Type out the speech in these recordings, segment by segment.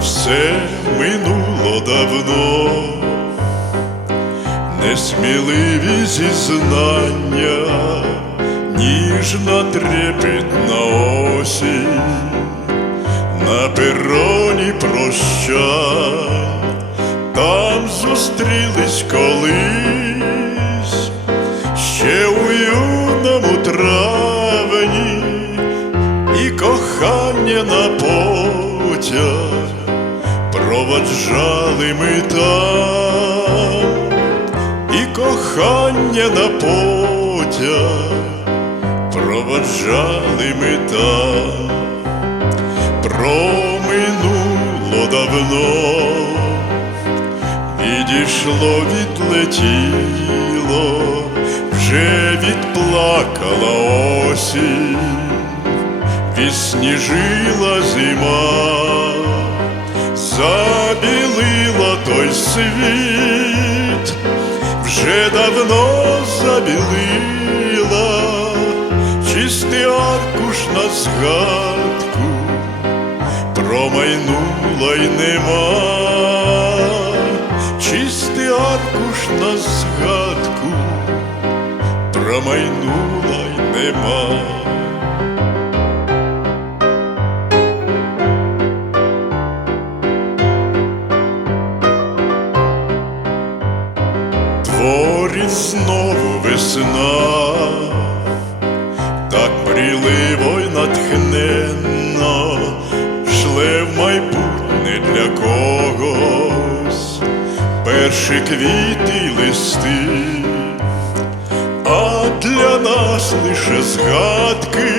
все минуло давно, несміливі зізнання, ніжна трепетна осінь, на пероні прощань, там зустрілись колись, ще у юному травні, і кохання на потяг проводжали ми там, і кохання на потяг проводжали ми там, проминуло давно, відійшло, відлетіло, вже відплакала осінь відсніжила зима, забілила той світ, вже давно забілила, чистий аркуш на згадку, промайнула й нема, чистий аркуш на згадку, промайнула й нема. Творить знову весна, так мрійливо й натхненно шле в майбутнє для когось. Перші квіти й листи, а для нас лише згадки,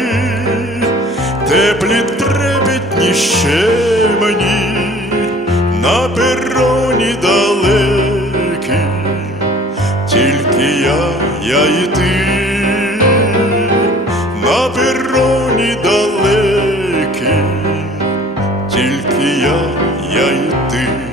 теплі трепетні щемені на пероні далекі я, і ти на пероні далекі, тільки я, я і ти.